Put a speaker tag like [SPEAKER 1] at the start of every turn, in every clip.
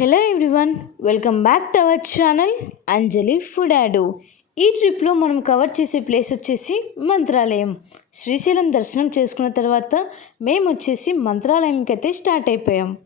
[SPEAKER 1] Hello everyone welcome back to our channel Anjali food యాడు ఈ ట్రిప్లో మనం కవర్ చేసే ప్లేస్ వచ్చేసి మంత్రాలయం. శ్రీశైలం దర్శనం చేసుకున్న తర్వాత మేము వచ్చేసి మంత్రాలయంకి అయితే స్టార్ట్ అయిపోయాం.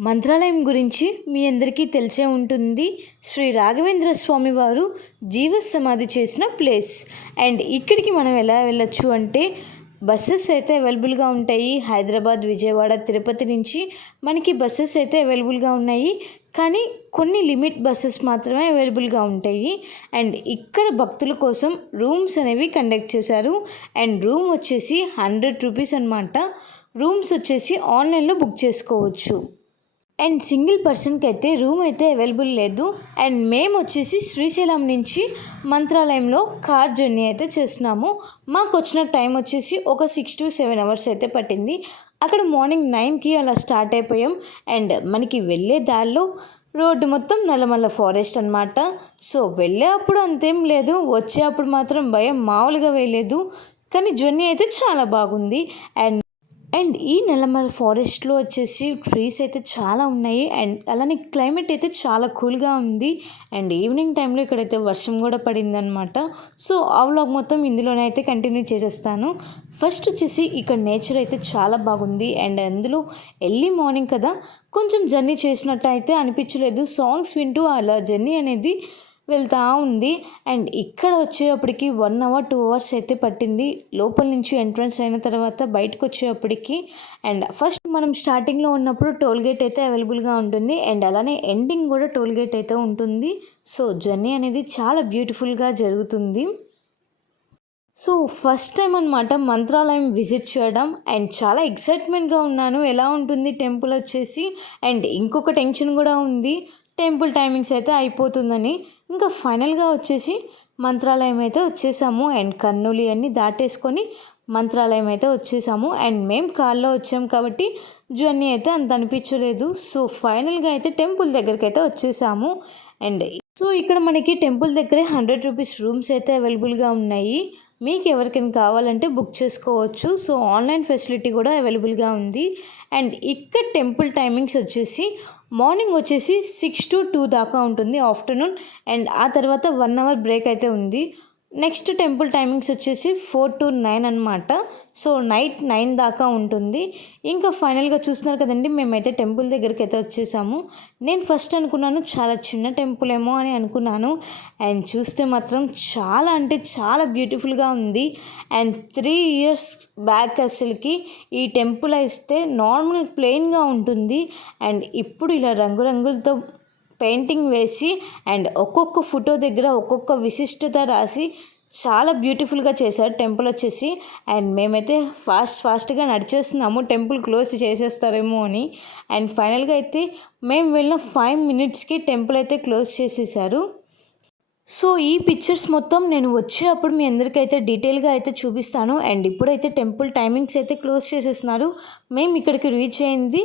[SPEAKER 1] మంత్రాలయం గురించి మీ అందరికీ తెలిసే ఉంటుంది శ్రీ రాఘవేంద్ర స్వామి వారు జీవ సమాధి చేసిన ప్లేస్ అండ్ ఇక్కడికి మనం ఎలా వెళ్ళొచ్చు అంటే బస్సెస్ అయితే అవైలబుల్గా ఉంటాయి. హైదరాబాద్ విజయవాడ తిరుపతి నుంచి మనకి బస్సెస్ అయితే అవైలబుల్గా ఉన్నాయి. కానీ కొన్ని లిమిట్ బస్సెస్ మాత్రమే అవైలబుల్గా ఉంటాయి. అండ్ ఇక్కడ భక్తుల కోసం రూమ్స్ అనేవి కండక్ట్ చేశారు. అండ్ రూమ్ వచ్చేసి హండ్రెడ్ రూపీస్ అనమాట రూమ్స్ వచ్చేసి ఆన్లైన్లో బుక్ చేసుకోవచ్చు. అండ్ సింగిల్ పర్సన్కి అయితే రూమ్ అయితే అవైలబుల్ లేదు. అండ్ మేము వచ్చేసి శ్రీశైలం నుంచి మంత్రాలయంలో కార్ జర్నీ అయితే చేస్తున్నాము. మాకు వచ్చిన టైం వచ్చేసి ఒక సిక్స్ టు సెవెన్ అవర్స్ అయితే పట్టింది. అక్కడ మార్నింగ్ నైన్కి అలా స్టార్ట్ అయిపోయాం. అండ్ మనకి వెళ్ళే దారిలో రోడ్డు మొత్తం నల్లమల్ల ఫారెస్ట్ అనమాట సో వెళ్ళే అప్పుడు అంతేం లేదు. వచ్చే అప్పుడు మాత్రం భయం మామూలుగా వేయలేదు. కానీ జర్నీ అయితే చాలా బాగుంది. అండ్ అండ్ ఈ నెలమల ఫారెస్ట్లో వచ్చేసి ట్రీస్ అయితే చాలా ఉన్నాయి. అండ్ అలానే క్లైమేట్ అయితే చాలా కూల్గా ఉంది. అండ్ ఈవినింగ్ టైంలో ఇక్కడైతే వర్షం కూడా పడిందనమాట సో ఆ వ్లాగ్ మొత్తం ఇందులోనే అయితే కంటిన్యూ చేసేస్తాను. ఫస్ట్ వచ్చేసి ఇక్కడ నేచర్ అయితే చాలా బాగుంది. అండ్ అందులో ఎర్లీ మార్నింగ్ కదా కొంచెం జర్నీ చేసినట్టు అయితే అనిపించలేదు. సాంగ్స్ వింటూ అలా జర్నీ అనేది వెళ్తూ ఉంది. అండ్ ఇక్కడ వచ్చేటప్పటికి వన్ అవర్ టూ అవర్స్ అయితే పట్టింది. లోపల నుంచి ఎంట్రన్స్ అయిన తర్వాత బయటకు వచ్చేటప్పటికి అండ్ ఫస్ట్ మనం స్టార్టింగ్లో ఉన్నప్పుడు టోల్ గేట్ అయితే అవైలబుల్గా ఉంటుంది. అండ్ అలానే ఎండింగ్ కూడా టోల్ గేట్ అయితే ఉంటుంది. సో జర్నీ అనేది చాలా బ్యూటిఫుల్గా జరుగుతుంది. సో ఫస్ట్ టైం అనమాట మంత్రాలయం విజిట్ చేయడం. అండ్ చాలా ఎక్సైట్మెంట్గా ఉన్నాను. ఎలా ఉంటుంది? టెంపుల్ వచ్చేసి అండ్ ఇంకొక టెన్షన్ కూడా ఉంది. టెంపుల్ టైమింగ్స్ అయితే అయిపోతుందని. ఇంకా ఫైనల్గా వచ్చేసి మంత్రాలయం అయితే వచ్చేసాము. అండ్ కర్నూలు అన్నీ దాటేసుకొని మంత్రాలయం అయితే వచ్చేసాము. అండ్ మేము కార్లో వచ్చాం కాబట్టి జర్నీ అయితే అంత అనిపించలేదు. సో ఫైనల్గా అయితే టెంపుల్ దగ్గరికి అయితే వచ్చేసాము. అండ్ సో ఇక్కడ మనకి టెంపుల్ దగ్గరే హండ్రెడ్ రూపీస్ రూమ్స్ అయితే అవైలబుల్గా ఉన్నాయి. మీకు ఎవరికైనా కావాలంటే బుక్ చేసుకోవచ్చు. సో ఆన్లైన్ ఫెసిలిటీ కూడా అవైలబుల్గా ఉంది. అండ్ ఇక్కడ టెంపుల్ టైమింగ్స్ వచ్చేసి మార్నింగ్ వచ్చేసి సిక్స్ టు టూ దాకా ఉంటుంది ఆఫ్టర్నూన్ అండ్ ఆ తర్వాత వన్ అవర్ బ్రేక్ అయితే ఉంది. నెక్స్ట్ టెంపుల్ టైమింగ్స్ వచ్చేసి ఫోర్ టు నైన్ అనమాట సో నైట్ నైన్ దాకా ఉంటుంది. ఇంకా ఫైనల్గా చూస్తున్నారు కదండి మేమైతే టెంపుల్ దగ్గరికి అయితే వచ్చేసాము. నేను ఫస్ట్ అనుకున్నాను చాలా చిన్న టెంపుల్ ఏమో అని అనుకున్నాను. అండ్ చూస్తే మాత్రం చాలా అంటే చాలా బ్యూటిఫుల్గా ఉంది. అండ్ త్రీ ఇయర్స్ బ్యాక్ అసలుకి ఈ టెంపుల్ అయితే నార్మల్ ప్లెయిన్గా ఉంటుంది. అండ్ ఇప్పుడు ఇలా రంగురంగులతో పెయింటింగ్ వేసి అండ్ ఒక్కొక్క ఫోటో దగ్గర ఒక్కొక్క విశిష్టత రాసి చాలా బ్యూటిఫుల్గా చేశారు. టెంపుల్ వచ్చేసి అండ్ మేమైతే ఫాస్ట్ ఫాస్ట్గా నడిచేస్తున్నాము. టెంపుల్ క్లోజ్ చేసేస్తారేమో అని. అండ్ ఫైనల్గా అయితే మేము వెళ్ళిన ఫైవ్ మినిట్స్కి టెంపుల్ అయితే క్లోజ్ చేసేసారు. సో ఈ పిక్చర్స్ మొత్తం నేను వచ్చేటప్పుడు మీ అందరికైతే డీటెయిల్గా అయితే చూపిస్తాను. అండ్ ఇప్పుడైతే టెంపుల్ టైమింగ్స్ అయితే క్లోజ్ చేసేస్తున్నారు. మేము ఇక్కడికి రీచ్ అయింది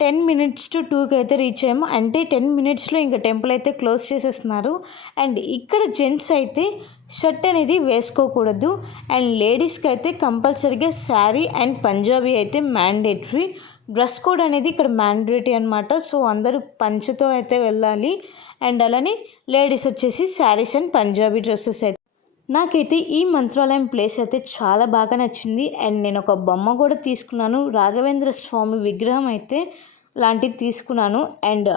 [SPEAKER 1] టెన్ మినిట్స్ టు టూకి అయితే రీచ్ అయ్యాము. అంటే టెన్ మినిట్స్లో ఇంకా టెంపుల్ అయితే క్లోజ్ చేసేస్తున్నారు. అండ్ ఇక్కడ జెంట్స్ అయితే షర్ట్ అనేది వేసుకోకూడదు. అండ్ లేడీస్కి అయితే కంపల్సరీగా శారీ అండ్ పంజాబీ అయితే మ్యాండేటరీ. డ్రెస్ కోడ్ అనేది ఇక్కడ మ్యాండేటరీ అనమాట సో అందరూ పంచతో అయితే వెళ్ళాలి. అండ్ అలానే లేడీస్ వచ్చేసి శారీస్ అండ్ పంజాబీ డ్రెస్సెస్ అయితే నాకైతే ఈ మంత్రాలయం ప్లేస్ అయితే చాలా బాగా నచ్చింది. అండ్ నేను ఒక బొమ్మ కూడా తీసుకున్నాను. రాఘవేంద్ర స్వామి విగ్రహం అయితే లాంటిది తీసుకున్నాను. అండ్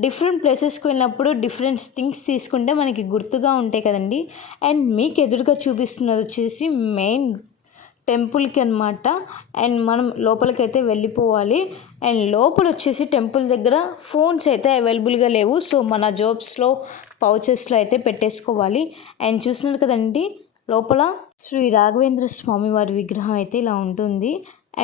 [SPEAKER 1] డిఫరెంట్ ప్లేసెస్కి వెళ్ళినప్పుడు డిఫరెంట్ థింగ్స్ తీసుకుంటే మనకి గుర్తుగా ఉంటాయి కదండి. అండ్ మీకు ఎదురుగా చూపిస్తున్నది వచ్చేసి మెయిన్ టెంపుల్కి అనమాట అండ్ మనం లోపలికి అయితే వెళ్ళిపోవాలి. అండ్ లోపల వచ్చేసి టెంపుల్ దగ్గర ఫోన్స్ అయితే అవైలబుల్గా లేవు. సో మన జాబ్స్లో పౌచెస్లో అయితే పెట్టేసుకోవాలి. అండ్ చూస్తున్నారు కదండి లోపల శ్రీ రాఘవేంద్ర స్వామి వారి విగ్రహం అయితే ఇలా ఉంటుంది.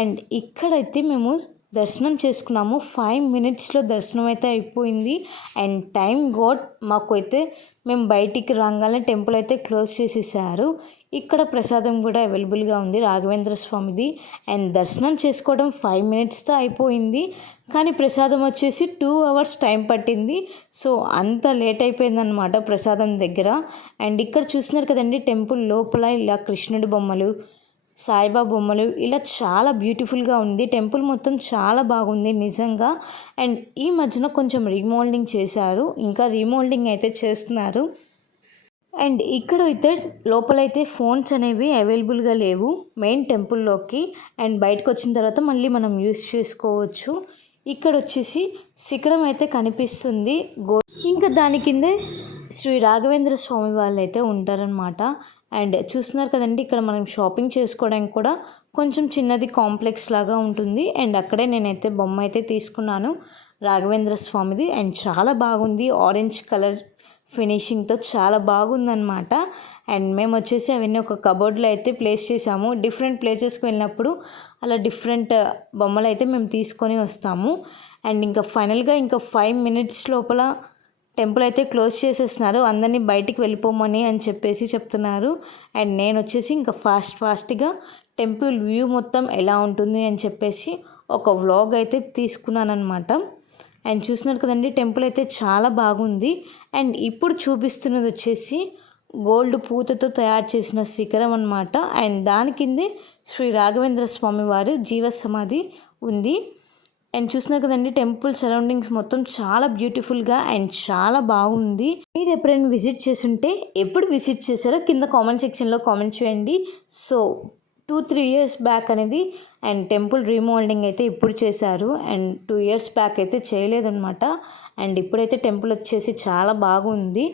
[SPEAKER 1] అండ్ ఇక్కడైతే మేము దర్శనం చేసుకున్నాము. ఫైవ్ మినిట్స్లో దర్శనం అయితే అయిపోయింది. అండ్ టైం గోడ్ మాకు అయితే మేము బయటికి రాగానే టెంపుల్ అయితే క్లోజ్ చేసేసారు. ఇక్కడ ప్రసాదం కూడా అవైలబుల్గా ఉంది. రాఘవేంద్ర స్వామిది. అండ్ దర్శనం చేసుకోవడం ఫైవ్ మినిట్స్తో అయిపోయింది. కానీ ప్రసాదం వచ్చేసి టూ అవర్స్ టైం పట్టింది. సో అంత లేట్ అయిపోయిందనమాట ప్రసాదం దగ్గర. అండ్ ఇక్కడ చూస్తున్నారు కదండి టెంపుల్ లోపల ఇలా కృష్ణుడి బొమ్మలు సాయిబాబా బొమ్మలు ఇలా చాలా బ్యూటిఫుల్గా ఉంది. టెంపుల్ మొత్తం చాలా బాగుంది నిజంగా. అండ్ ఈ మధ్యన కొంచెం రీమోల్డింగ్ చేశారు. ఇంకా రీమోల్డింగ్ అయితే చేస్తున్నారు. అండ్ ఇక్కడ అయితే లోపలైతే ఫోన్స్ అనేవి అవైలబుల్గా లేవు. మెయిన్ టెంపుల్లోకి అండ్ బయటకు వచ్చిన తర్వాత మళ్ళీ మనం యూస్ చేసుకోవచ్చు. ఇక్కడ వచ్చేసి శిఖరం అయితే కనిపిస్తుంది. గో ఇంకా దాని కిందే శ్రీ రాఘవేంద్ర స్వామి వాళ్ళు అయితే ఉంటారనమాట అండ్ చూస్తున్నారు కదండి ఇక్కడ మనం షాపింగ్ చేసుకోవడానికి కూడా కొంచెం చిన్నది కాంప్లెక్స్ లాగా ఉంటుంది. అండ్ అక్కడే నేనైతే బొమ్మ అయితే తీసుకున్నాను. రాఘవేంద్ర స్వామిది అండ్ చాలా బాగుంది. ఆరెంజ్ కలర్ ఫినిషింగ్తో చాలా బాగుందనమాట అండ్ మేము వచ్చేసి అవన్నీ ఒక కబోర్డ్లో అయితే ప్లేస్ చేసాము. డిఫరెంట్ ప్లేసెస్కి వెళ్ళినప్పుడు అలా డిఫరెంట్ బొమ్మలు అయితే మేము తీసుకొని వస్తాము. అండ్ ఇంకా ఫైనల్గా ఇంకా ఫైవ్ మినిట్స్ లోపల టెంపుల్ అయితే క్లోజ్ చేసేస్తున్నారు. అందరినీ బయటికి వెళ్ళిపోమని అని చెప్పేసి చెప్తున్నారు. అండ్ నేను వచ్చేసి ఇంకా ఫాస్ట్ ఫాస్ట్గా టెంపుల్ వ్యూ మొత్తం ఎలా ఉంటుంది అని చెప్పేసి ఒక వ్లాగ్ అయితే తీసుకున్నాను అనమాట అండ్ చూస్తున్నారు కదండి టెంపుల్ అయితే చాలా బాగుంది. అండ్ ఇప్పుడు చూపిస్తున్నది వచ్చేసి గోల్డ్ పూతతో తయారు చేసిన శిఖరం అనమాట అండ్ దాని కిందే శ్రీ రాఘవేంద్ర స్వామి వారి జీవ సమాధి ఉంది. అండ్ చూసినా కదండి టెంపుల్ సరౌండింగ్స్ మొత్తం చాలా బ్యూటిఫుల్గా అండ్ చాలా బాగుంది. మీరు ఎప్పుడైనా విజిట్ చేస్తుంటే ఎప్పుడు విజిట్ చేశారో కింద కామెంట్ సెక్షన్లో కామెంట్ చేయండి. So two three years back అనేది అండ్ టెంపుల్ రీమోల్డింగ్ అయితే ఇప్పుడు చేశారు అండ్ టూ ఇయర్స్ బ్యాక్ అయితే చేయలేదన్నమాట. అండ్ ఇప్పుడైతే టెంపుల్ వచ్చేసి చాలా బాగుంది.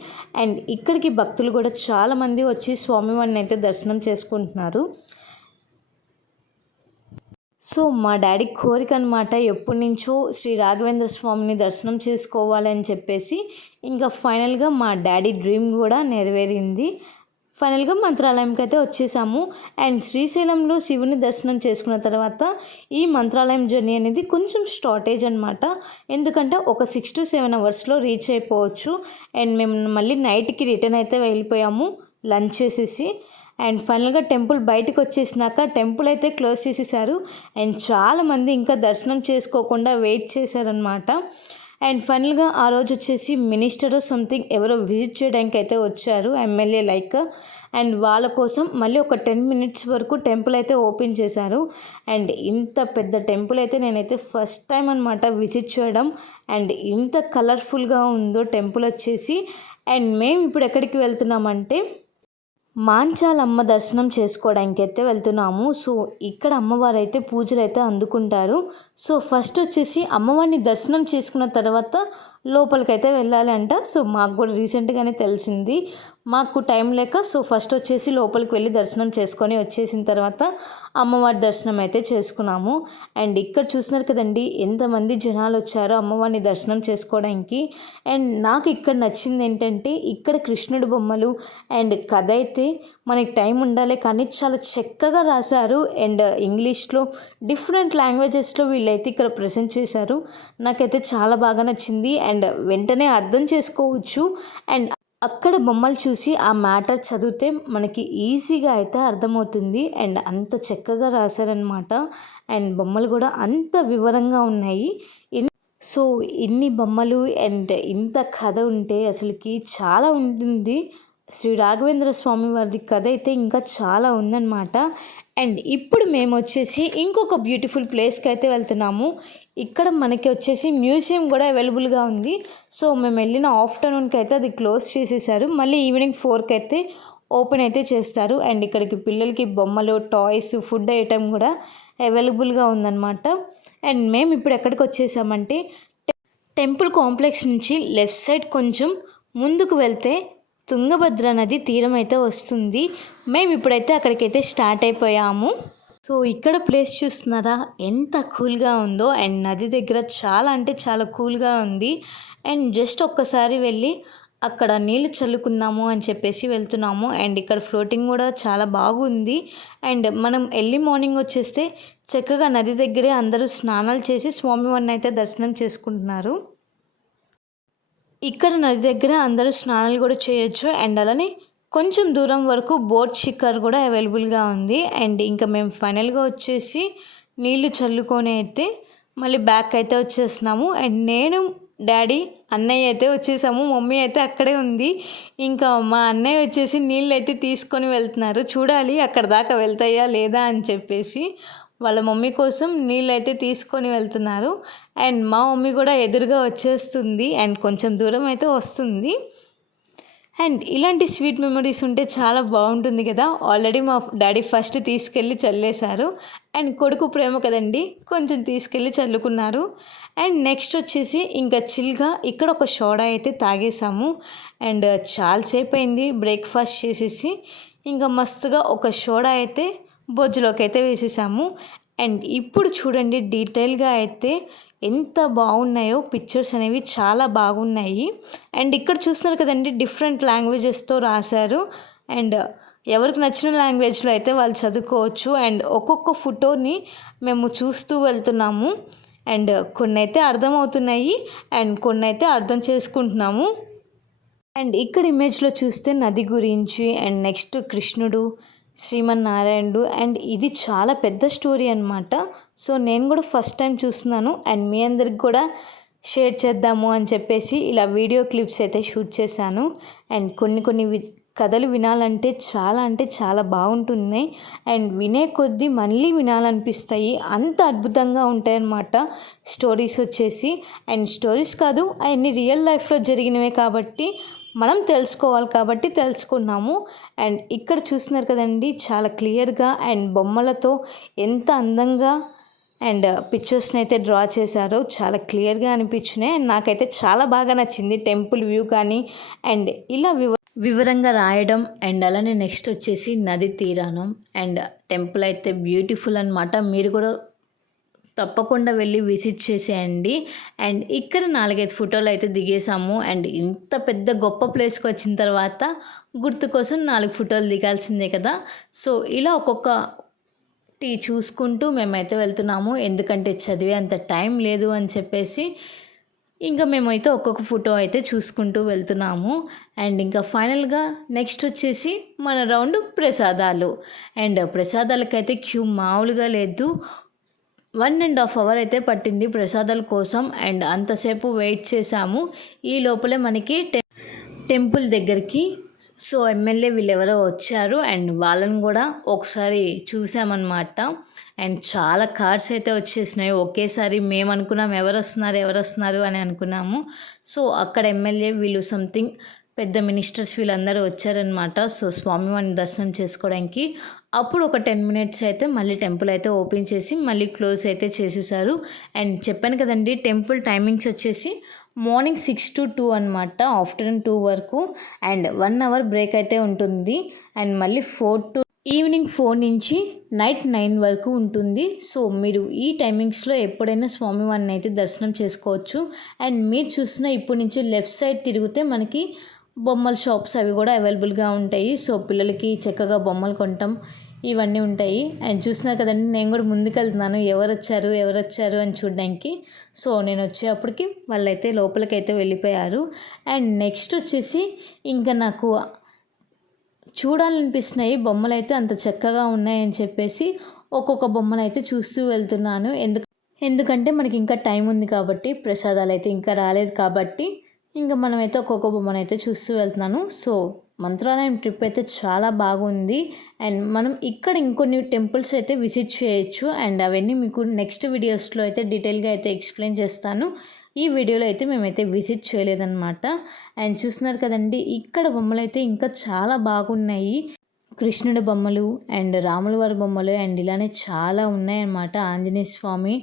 [SPEAKER 1] అండ్ ఇక్కడికి భక్తులు కూడా చాలామంది వచ్చి స్వామివారిని అయితే దర్శనం చేసుకుంటున్నారు. సో మా డాడీ కోరిక అనమాట ఎప్పటి నుంచో శ్రీ రాఘవేంద్ర స్వామిని దర్శనం చేసుకోవాలని చెప్పేసి ఇంకా ఫైనల్గా మా డాడీ డ్రీమ్ కూడా నెరవేరింది. ఫైనల్గా మంత్రాలయంకి అయితే వచ్చేసాము. అండ్ శ్రీశైలంలో శివుని దర్శనం చేసుకున్న తర్వాత ఈ మంత్రాలయం జర్నీ అనేది కొంచెం స్టార్టేజ్ అనమాట ఎందుకంటే ఒక సిక్స్ టు సెవెన్ అవర్స్లో రీచ్ అయిపోవచ్చు. అండ్ మేము మళ్ళీ నైట్కి రిటర్న్ అయితే వెళ్ళిపోయాము లంచ్ చేసేసి. అండ్ ఫైనల్గా టెంపుల్ బయటకు వచ్చేసినాక టెంపుల్ అయితే క్లోజ్ చేసేసారు. అండ్ చాలామంది ఇంకా దర్శనం చేసుకోకుండా వెయిట్ చేశారనమాట అండ్ ఫైనల్గా ఆ రోజు వచ్చేసి మినిస్టర్ సంథింగ్ ఎవరో విజిట్ చేయడానికి అయితే వచ్చారు ఎమ్మెల్యే లైక్. అండ్ వాళ్ళ కోసం మళ్ళీ ఒక టెన్ మినిట్స్ వరకు టెంపుల్ అయితే ఓపెన్ చేశారు. అండ్ ఇంత పెద్ద టెంపుల్ అయితే నేనైతే ఫస్ట్ టైం అనమాట విజిట్ చేయడం. అండ్ ఇంత కలర్ఫుల్గా ఉందో టెంపుల్ వచ్చేసి. అండ్ మేము ఇప్పుడు ఎక్కడికి వెళ్తున్నామంటే మాంచాలమ్మ దర్శనం చేసుకోవడానికి అయితే వెళ్తున్నాము. సో ఇక్కడ అమ్మవారు అయితే పూజలు అయితే అందుకుంటారు. సో ఫస్ట్ వచ్చేసి అమ్మవారిని దర్శనం చేసుకున్న తర్వాత లోపలికైతే వెళ్ళాలి అంట సో మాకు కూడా రీసెంట్గానే తెలిసింది. మాకు టైం లేక సో ఫస్ట్ వచ్చేసి లోపలికి వెళ్ళి దర్శనం చేసుకొని వచ్చేసిన తర్వాత అమ్మవారి దర్శనం అయితే చేసుకున్నాము. అండ్ ఇక్కడ చూసినారు కదండి ఎంతమంది జనాలు వచ్చారో అమ్మవారిని దర్శనం చేసుకోవడానికి. అండ్ నాకు ఇక్కడ నచ్చింది ఏంటంటే ఇక్కడ కృష్ణుడి బొమ్మలు అండ్ కథ అయితే మనకి టైం ఉండాలి కానీ చాలా చక్కగా రాశారు. అండ్ ఇంగ్లీష్లో డిఫరెంట్ లాంగ్వేజెస్లో వీళ్ళైతే ఇక్కడ ప్రజెంట్ చేశారు. నాకైతే చాలా బాగా నచ్చింది. అండ్ వెంటనే అర్థం చేసుకోవచ్చు. అండ్ అక్కడ బొమ్మలు చూసి ఆ మ్యాటర్ చదివితే మనకి ఈజీగా అయితే అర్థమవుతుంది. అండ్ అంత చక్కగా రాశారనమాట అండ్ బొమ్మలు కూడా అంత వివరంగా ఉన్నాయి. సో ఇన్ని బొమ్మలు అండ్ ఇంత కథ ఉంటే అసలుకి చాలా ఉంటుంది. శ్రీ రాఘవేంద్ర స్వామి వారి కథ అయితే ఇంకా చాలా ఉందన్నమాట. అండ్ ఇప్పుడు మేము వచ్చేసి ఇంకొక బ్యూటిఫుల్ ప్లేస్కి అయితే వెళ్తున్నాము. ఇక్కడ మనకి వచ్చేసి మ్యూజియం కూడా అవైలబుల్గా ఉంది. సో మేము వెళ్ళిన ఆఫ్టర్నూన్కి అయితే అది క్లోజ్ చేసేసారు. మళ్ళీ ఈవినింగ్ ఫోర్కి అయితే ఓపెన్ అయితే చేస్తారు. అండ్ ఇక్కడికి పిల్లలకి బొమ్మలు టాయ్స్ ఫుడ్ ఐటమ్ కూడా అవైలబుల్గా ఉందన్నమాట. అండ్ మేము ఇప్పుడు ఎక్కడికి వచ్చేసామంటే టెంపుల్ కాంప్లెక్స్ నుంచి లెఫ్ట్ సైడ్ కొంచెం ముందుకు వెళ్తే తుంగభద్ర నది తీరం అయితే వస్తుంది. మేము ఇప్పుడైతే అక్కడికైతే స్టార్ట్ అయిపోయాము. సో ఇక్కడ ప్లేస్ చూస్తున్నారా? ఎంత కూల్గా ఉందో. అండ్ నది దగ్గర చాలా అంటే చాలా కూల్గా ఉంది. అండ్ జస్ట్ ఒక్కసారి వెళ్ళి అక్కడ నీళ్ళు చల్లుకుందాము అని చెప్పేసి వెళ్తున్నాము. అండ్ ఇక్కడ ఫ్లోటింగ్ కూడా చాలా బాగుంది. అండ్ మనం ఎర్లీ మార్నింగ్ వచ్చేస్తే చక్కగా నది దగ్గరే అందరూ స్నానాలు చేసి స్వామివారిని అయితే దర్శనం చేసుకుంటున్నారు. ఇక్కడ నది దగ్గర అందరూ స్నానాలు కూడా చేయొచ్చు. అండ్ అలానే కొంచెం దూరం వరకు బోట్ షిక్కర్ కూడా అవైలబుల్గా ఉంది. అండ్ ఇంకా మేము ఫైనల్గా వచ్చేసి నీళ్ళు చల్లుకొని అయితే మళ్ళీ బ్యాక్ అయితే వచ్చేస్తున్నాము అండ్ నేను డాడీ అన్నయ్య అయితే వచ్చేసాము. మమ్మీ అయితే అక్కడే ఉంది. ఇంకా మా అన్నయ్య వచ్చేసి నీళ్ళు అయితే తీసుకొని వెళ్తున్నారు. చూడాలి అక్కడ దాకా వెళ్తాయా లేదా అని చెప్పేసి వాళ్ళ మమ్మీ కోసం నీళ్ళు అయితే తీసుకొని వెళ్తున్నారు. అండ్ మా మమ్మీ కూడా ఎదురుగా వచ్చేస్తుంది. అండ్ కొంచెం దూరం అయితే వస్తుంది. అండ్ ఇలాంటి స్వీట్ మెమరీస్ ఉంటే చాలా బాగుంటుంది కదా. ఆల్రెడీ మా డాడీ ఫస్ట్ తీసుకెళ్ళి చల్లేశారు. అండ్ కొడుకు ప్రేమ కదండి కొంచెం తీసుకెళ్ళి చల్లుకున్నారు. అండ్ నెక్స్ట్ వచ్చేసి ఇంకా చిల్గా ఇక్కడ ఒక సోడా అయితే తాగేసాము అండ్ చాలాసేపు అయింది బ్రేక్ఫాస్ట్ చేసేసి. ఇంకా మస్తుగా ఒక సోడా అయితే బొజ్జులోకి అయితే వేసేసాము. అండ్ ఇప్పుడు చూడండి డీటెయిల్గా అయితే ఎంత బాగున్నాయో పిక్చర్స్ అనేవి చాలా బాగున్నాయి. అండ్ ఇక్కడ చూస్తున్నారు కదండి డిఫరెంట్ లాంగ్వేజెస్తో రాశారు. అండ్ ఎవరికి నచ్చిన లాంగ్వేజ్లో అయితే వాళ్ళు చదువుకోవచ్చు. అండ్ ఒక్కొక్క ఫోటోని మేము చూస్తూ వెళ్తున్నాము. అండ్ కొన్ని అయితే అర్థమవుతున్నాయి. అండ్ కొన్ని అయితే అర్థం చేసుకుంటున్నాము. అండ్ ఇక్కడ ఇమేజ్లో చూస్తే నది గురించి అండ్ నెక్స్ట్ కృష్ణుడు శ్రీమన్నారాయణుడు అండ్ ఇది చాలా పెద్ద స్టోరీ అనమాట సో నేను కూడా ఫస్ట్ టైం చూస్తున్నాను అండ్ మీ అందరికి కూడా షేర్ చేద్దాము అని చెప్పేసి ఇలా వీడియో క్లిప్స్ అయితే షూట్ చేశాను. అండ్ కొన్ని కొన్ని కథలు వినాలంటే చాలా అంటే చాలా బాగుంటుంది. అండ్ వినే కొద్దీ మళ్ళీ వినాలనిపిస్తాయి. అంత అద్భుతంగా ఉంటాయన్నమాట స్టోరీస్ వచ్చేసి. అండ్ స్టోరీస్ కాదు అవన్నీ రియల్ లైఫ్లో జరిగినవే కాబట్టి మనం తెలుసుకోవాలి కాబట్టి తెలుసుకున్నాము. అండ్ ఇక్కడ చూస్తున్నారు కదండి చాలా క్లియర్గా అండ్ బొమ్మలతో ఎంత అందంగా అండ్ పిక్చర్స్ని అయితే డ్రా చేశారు. చాలా క్లియర్గా అనిపించినాయి. అండ్ నాకైతే చాలా బాగా నచ్చింది టెంపుల్ వ్యూ కానీ అండ్ ఇలా వివ వివరంగా రాయడం అండ్ అలానే నెక్స్ట్ వచ్చేసి నది తీరానం అండ్ టెంపుల్ అయితే బ్యూటిఫుల్ అనమాట మీరు కూడా తప్పకుండా వెళ్ళి విజిట్ చేసేయండి. అండ్ ఇక్కడ నాలుగైదు ఫోటోలు అయితే దిగేసాము అండ్ ఇంత పెద్ద గొప్ప ప్లేస్కి వచ్చిన తర్వాత గుర్తు కోసం నాలుగు ఫోటోలు దిగాల్సిందే కదా. సో ఇలా ఒక్కొక్క టీ చూసుకుంటూ మేమైతే వెళ్తున్నాము. ఎందుకంటే చదివే అంత టైం లేదు అని చెప్పేసి ఇంకా మేమైతే ఒక్కొక్క ఫోటో అయితే చూసుకుంటూ వెళ్తున్నాము. అండ్ ఇంకా ఫైనల్గా నెక్స్ట్ వచ్చేసి మన రౌండ్ ప్రసాదాలు. అండ్ ప్రసాదాలకైతే క్యూ మామూలుగా లేదు. వన్ అండ్ హాఫ్ అవర్ అయితే పట్టింది ప్రసాదాల కోసం. అండ్ అంతసేపు వెయిట్ చేసాము ఈ లోపలే మనకి టెంపుల్ దగ్గరికి సో ఎమ్మెల్యే వీళ్ళు ఎవరో వచ్చారు అండ్ వాళ్ళని కూడా ఒకసారి చూసామన్నమాట. అండ్ చాలా కార్డ్స్ అయితే వచ్చేసినాయి. ఒకేసారి మేము అనుకున్నాం ఎవరు వస్తున్నారు ఎవరు వస్తున్నారు అని అనుకున్నాము. సో అక్కడ ఎమ్మెల్యే వీళ్ళు సంథింగ్ పెద్ద మినిస్టర్స్ వీళ్ళందరూ వచ్చారనమాట సో స్వామివారిని దర్శనం చేసుకోవడానికి. అప్పుడు ఒక టెన్ మినిట్స్ అయితే మళ్ళీ టెంపుల్ అయితే ఓపెన్ చేసి మళ్ళీ క్లోజ్ అయితే చేసేసారు. అండ్ చెప్పాను కదండి టెంపుల్ టైమింగ్స్ వచ్చేసి మార్నింగ్ సిక్స్ టు టూ అనమాట ఆఫ్టర్నూన్ టూ వరకు. అండ్ వన్ అవర్ బ్రేక్ అయితే ఉంటుంది. అండ్ మళ్ళీ ఫోర్ టు ఈవినింగ్ ఫోర్ నుంచి నైట్ నైన్ వరకు ఉంటుంది. సో మీరు ఈ టైమింగ్స్లో ఎప్పుడైనా స్వామివారిని అయితే దర్శనం చేసుకోవచ్చు. అండ్ మీరు చూసిన ఇప్పటి నుంచి లెఫ్ట్ సైడ్ తిరిగితే మనకి బొమ్మల షాప్స్ అవి కూడా అవైలబుల్గా ఉంటాయి. సో పిల్లలకి చక్కగా బొమ్మలు కొంటాం ఇవన్నీ ఉంటాయి. అండ్ చూసినా కదండి నేను కూడా ముందుకెళ్తున్నాను ఎవరు వచ్చారు ఎవరు వచ్చారు అని చూడడానికి. సో నేను వచ్చేటప్పటికి వాళ్ళైతే లోపలికైతే వెళ్ళిపోయారు. అండ్ నెక్స్ట్ వచ్చేసి ఇంకా నాకు చూడాలనిపిస్తున్నాయి. బొమ్మలు అయితే అంత చక్కగా ఉన్నాయని చెప్పేసి ఒక్కొక్క బొమ్మను అయితే చూస్తూ వెళ్తున్నాను. ఎందుకు ఎందుకంటే మనకి ఇంకా టైం ఉంది కాబట్టి ప్రసాదాలు అయితే ఇంకా రాలేదు కాబట్టి ఇంకా మనమైతే ఒక్కొక్క బొమ్మను అయితే చూస్తూ వెళ్తున్నాను. సో మంత్రాలయం ట్రిప్ అయితే చాలా బాగుంది. అండ్ మనం ఇక్కడ ఇంకొన్ని టెంపుల్స్ అయితే విజిట్ చేయొచ్చు. అండ్ అవన్నీ మీకు నెక్స్ట్ వీడియోస్లో అయితే డీటెయిల్గా అయితే ఎక్స్ప్లెయిన్ చేస్తాను. ఈ వీడియోలో అయితే మేమైతే విజిట్ చేయలేదన్నమాట. అండ్ చూస్తున్నారు కదండి ఇక్కడ బొమ్మలు అయితే ఇంకా చాలా బాగున్నాయి. కృష్ణుడి బొమ్మలు అండ్ రాముల వారి బొమ్మలు అండ్ ఇలానే చాలా ఉన్నాయన్నమాట. ఆంజనేయ స్వామి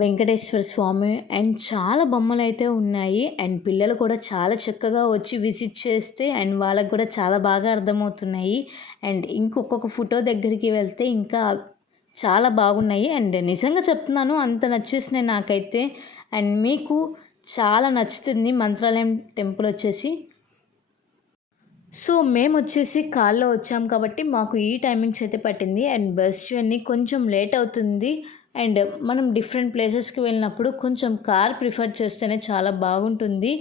[SPEAKER 1] వెంకటేశ్వర స్వామి. అండ్ చాలా బొమ్మలు అయితే ఉన్నాయి. అండ్ పిల్లలు కూడా చాలా చక్కగా వచ్చి విజిట్ చేస్తే అండ్ వాళ్ళకు కూడా చాలా బాగా అర్థమవుతున్నాయి. అండ్ ఇంకొక ఫోటో దగ్గరికి వెళ్తే ఇంకా చాలా బాగున్నాయి. అండ్ నిజంగా చెప్తున్నాను అంత నచ్చేసినాయి నాకైతే. అండ్ మీకు చాలా నచ్చుతుంది మంత్రాలయం టెంపుల్ వచ్చేసి. సో మేము వచ్చేసి కాల్లో వచ్చాం కాబట్టి మాకు ఈ టైమింగ్స్ అయితే పట్టింది. అండ్ బస్ జర్నీ కొంచెం లేట్ అవుతుంది. అండ్ మనం డిఫరెంట్ ప్లేసెస్కి వెళ్ళినప్పుడు కొంచెం కార్ ప్రిఫర్ చేస్తేనే చాలా బాగుంటుంది.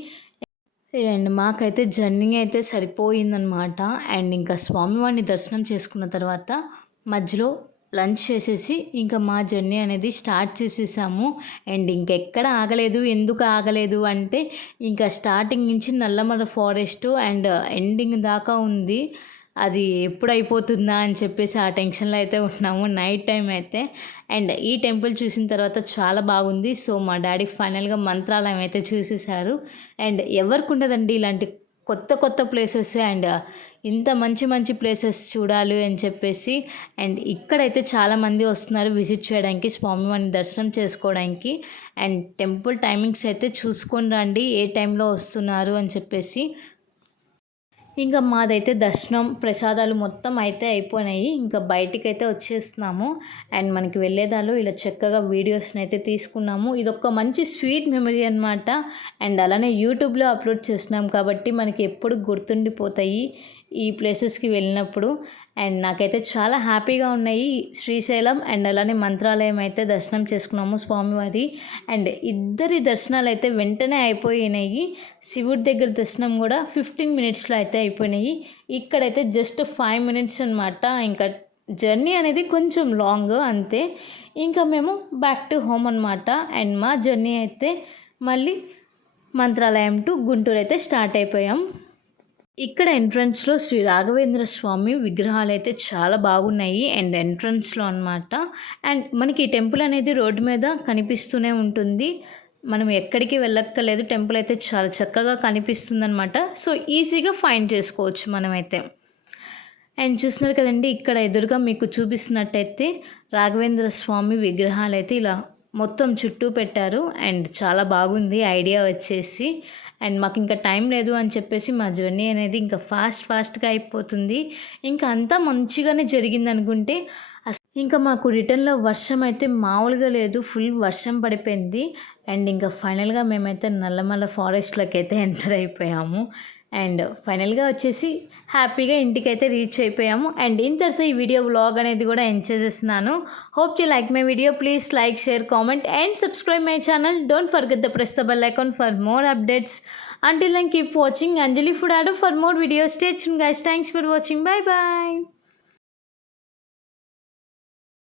[SPEAKER 1] అండ్ మాకైతే జర్నీ అయితే సరిపోయిందనమాట అండ్ ఇంకా స్వామివారిని దర్శనం చేసుకున్న తర్వాత మధ్యలో లంచ్ చేసేసి ఇంకా మా జర్నీ అనేది స్టార్ట్ చేసేసాము. అండ్ ఇంకెక్కడ ఆగలేదు ఎందుకు ఆగలేదు అంటే ఇంకా స్టార్టింగ్ నుంచి నల్లమల ఫారెస్ట్ అండ్ ఎండింగ్ దాకా ఉంది. అది ఎప్పుడు అయిపోతుందా అని చెప్పేసి ఆ టెన్షన్లో అయితే ఉన్నాము. నైట్ టైం అయితే అండ్ ఈ టెంపుల్ చూసిన తర్వాత చాలా బాగుంది. సో మా డాడీ ఫైనల్గా మంత్రాలయం అయితే చూసేశారు. అండ్ ఎవరికి ఉండదండి ఇలాంటి కొత్త కొత్త ప్లేసెస్ అండ్ ఇంత మంచి మంచి ప్లేసెస్ చూడాలి అని చెప్పేసి అండ్ ఇక్కడైతే చాలామంది వస్తున్నారు విజిట్ చేయడానికి స్వామివారిని దర్శనం చేసుకోవడానికి. అండ్ టెంపుల్ టైమింగ్స్ అయితే చూసుకొని రండి ఏ టైంలో వస్తున్నారు అని చెప్పేసి ఇంకా మాదైతే దర్శనం ప్రసాదాలు మొత్తం అయితే అయిపోయినాయి. ఇంకా బయటికి అయితే వచ్చేస్తున్నాము. అండ్ మనకి వెళ్ళేదాలో ఇలా చక్కగా వీడియోస్ని అయితే తీసుకున్నాము. ఇది ఒక మంచి స్వీట్ మెమరీ అనమాట అండ్ అలానే యూట్యూబ్లో అప్లోడ్ చేస్తున్నాం కాబట్టి మనకి ఎప్పుడు గుర్తుండిపోతాయి ఈ ప్లేసెస్కి వెళ్ళినప్పుడు. అండ్ నాకైతే చాలా హ్యాపీగా ఉన్నాయి. శ్రీశైలం అండ్ అలానే మంత్రాలయం అయితే దర్శనం చేసుకున్నాము స్వామివారి. అండ్ ఇద్దరి దర్శనాలు అయితే వెంటనే అయిపోయినాయి. శివుడి దగ్గర దర్శనం కూడా ఫిఫ్టీన్ మినిట్స్లో అయితే అయిపోయినాయి. ఇక్కడైతే జస్ట్ ఫైవ్ మినిట్స్ అనమాట ఇంకా జర్నీ అనేది కొంచెం లాంగ్ అంతే. ఇంకా మేము బ్యాక్ టు హోమ్ అనమాట అండ్ మా జర్నీ అయితే మళ్ళీ మంత్రాలయం టు గుంటూరు అయితే స్టార్ట్ అయిపోయాం. ఇక్కడ ఎంట్రన్స్లో శ్రీ రాఘవేంద్ర స్వామి విగ్రహాలు అయితే చాలా బాగున్నాయి. అండ్ ఎంట్రన్స్లో అనమాట అండ్ మనకి ఈ టెంపుల్ అనేది రోడ్డు మీద కనిపిస్తూనే ఉంటుంది. మనం ఎక్కడికి వెళ్ళక్కర్లేదు. టెంపుల్ అయితే చాలా చక్కగా కనిపిస్తుంది అనమాట సో ఈజీగా ఫైండ్ చేసుకోవచ్చు మనమైతే. అండ్ చూస్తున్నారు కదండి ఇక్కడ ఎదురుగా మీకు చూపిస్తున్నట్టయితే రాఘవేంద్ర స్వామి విగ్రహాలు అయితే ఇలా మొత్తం చుట్టూ పెట్టారు. అండ్ చాలా బాగుంది ఐడియా వచ్చేసి. అండ్ మాకు ఇంకా టైం లేదు అని చెప్పేసి మా జర్నీ అనేది ఇంకా ఫాస్ట్ ఫాస్ట్గా అయిపోతుంది. ఇంకా అంతా మంచిగానే జరిగింది అనుకుంటే ఇంకా మాకు రిటర్న్లో వర్షం అయితే మామూలుగా లేదు ఫుల్ వర్షం పడిపోయింది. అండ్ ఇంకా ఫైనల్గా మేమైతే నల్లమల్ల ఫారెస్ట్లోకి అయితే ఎంటర్ అయిపోయాము. అండ్ ఫైనల్గా వచ్చేసి హ్యాపీగా ఇంటికైతే రీచ్ అయిపోయాము. అండ్ ఇంతటితో ఈ వీడియో బ్లాగ్ అనేది కూడా ఎంజాయ్ చేస్తున్నాను hope you like my video please like share comment and subscribe my channel don't forget the press the bell icon for more updates until then keep watching Anjali food ఆడో for more videos stay tuned guys thanks for watching bye bye